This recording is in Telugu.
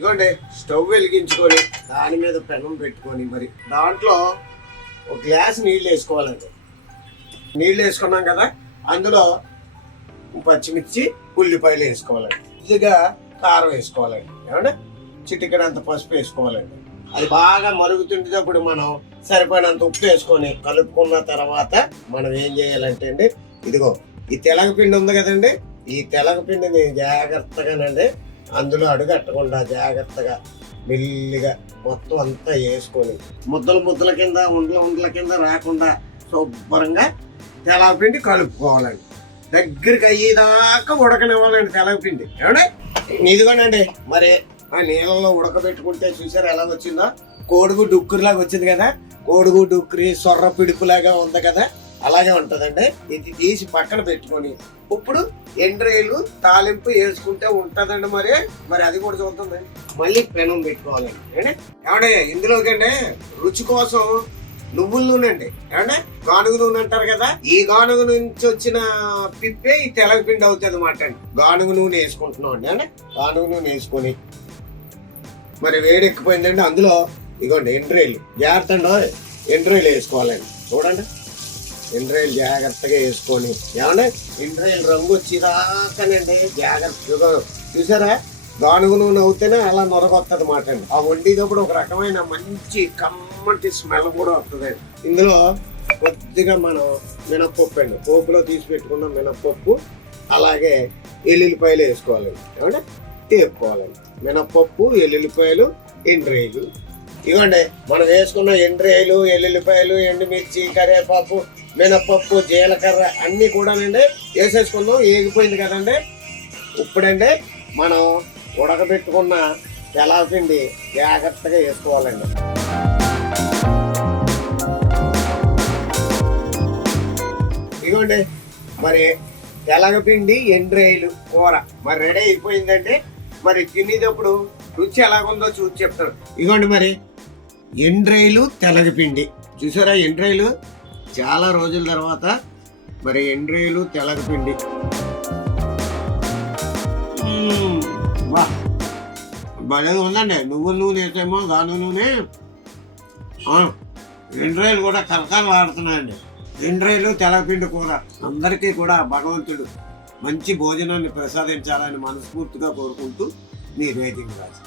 ఇదిగోండి స్టవ్ వెలిగించుకొని దాని మీద పెనం పెట్టుకొని మరి దాంట్లో ఒక గ్లాస్ నీళ్ళు వేసుకోవాలండి. నీళ్ళు వేసుకున్నాం కదా, అందులో పచ్చిమిర్చి ఉల్లిపాయలు వేసుకోవాలండి. ఇదిగా కారం వేసుకోవాలండి. ఏమంటే చిటికెడంత పసుపు వేసుకోవాలండి. అది బాగా మరుగుతుండేటప్పుడు మనం సరిపోయినంత ఉప్పు వేసుకొని కలుపుకున్న తర్వాత మనం ఏం చేయాలంటే అండి, ఇదిగో ఈ తెలగపిండి ఉంది కదండి, ఈ తెలగపిండిని జాగ్రత్తగానండి అందులో అడుగట్టకుండా జాగ్రత్తగా మెల్లిగా మొత్తం అంతా వేసుకొని ముద్దల కింద ఉండల కింద రాకుండా శుభ్రంగా తెలగపిండి కలుపుకోవాలండి. దగ్గరికి అయ్యేదాకా ఉడకనివ్వాలండి తెలగపిండి. ఏమంటే ఇదిగోనండి మరి ఆ నీళ్ళలో ఉడకబెట్టుకుంటే చూసారు ఎలా వచ్చిందో, కోడిగుడ్డు ఉక్కురులాగా వచ్చింది కదా, కోడిగుడ్డు ఉక్కురి సొర్ర పిడుపులాగా ఉంది కదా, అలాగే ఉంటదండి. ఇది తీసి పక్కన పెట్టుకొని ఇప్పుడు ఎండ్రేలు తాలింపు వేసుకుంటే ఉంటదండి. మరి అది కూడా చూద్దామండి. మళ్ళీ పెనం పెట్టుకోవాలండి. ఏమంటే ఇందులోకండి రుచి కోసం నువ్వుల నూనె అండి. ఏమంటే గానుగ నూనె అంటారు కదా, ఈ గానుగ నుంచి వచ్చిన పిప్పే ఈ తెలగపిండి అవుతుంది అన్నమాట అండి. గానుగ నూనె వేసుకుంటున్నాం అండి. అంటే గానుగ నూనె వేసుకొని మరి వేడెక్కిపోయిందండి, అందులో ఇదిగోండి ఎండ్రేలు జాగ్రత్త అండి, ఎండ్రేలు వేసుకోవాలండి. చూడండి ఎండ్రాయిలు జాగ్రత్తగా వేసుకొని, ఏమన్నా ఎండ్రాయిలు రంగు వచ్చేదాకానండి జాగ్రత్తగా. చూసారా గానుగ నూనె అవుతేనే అలా నొరగొస్తుంది అన్నమాట అండి. ఆ వండేటప్పుడు ఒక రకమైన మంచి కమ్మటి స్మెల్ కూడా వస్తుంది. ఇందులో కొద్దిగా మనం మినప్పప్పు అండి, పోపులో తీసి పెట్టుకున్న మినప్పప్పు, అలాగే ఎల్లుల్లిపాయలు వేసుకోవాలండి. ఏమంటే వేపుకోవాలండి. మినప్పప్పు, ఎల్లుల్లిపాయలు, ఎండ్రాయిలు. ఇవ్వండి మనం వేసుకున్న ఎండ్రాయిలు, ఎల్లుల్లిపాయలు, ఎండుమిర్చి, కరివేపాకు, మినపప్పు, జీలకర్ర అన్నీ కూడానండి వేసేసుకుందాం. ఏగిపోయింది కదండి. ఇప్పుడండి మనం ఉడకబెట్టుకున్న తెలగపిండి జాగ్రత్తగా వేసుకోవాలండి. ఇదిగోండి మరి తెలగపిండి ఎండ్రాయిలు కూర మరి రెడీ అయిపోయిందంటే మరి తినేటప్పుడు రుచి ఎలాగుందో చూసి చెప్తాను. ఇదిగోండి మరి ఎండ్రాయిలు తెలగపిండి చూసారా, ఎండ్రాయిలు చాలా రోజుల తర్వాత మరి ఎండ్రాయిలు తెలగపిండి. వా భలే ఉందండి. నువ్వుల నూనె వేసేమో గానుగ నూనె, ఎండ్రాయిలు కూడా కలకాలు ఆడుతున్నాయండి. ఎండ్రాయిలు తెలగపిండి కూర అందరికీ కూడా భగవంతుడు మంచి భోజనాన్ని ప్రసాదించాలని మనస్ఫూర్తిగా కోరుకుంటూ మీ రేటింగ్ రాజు.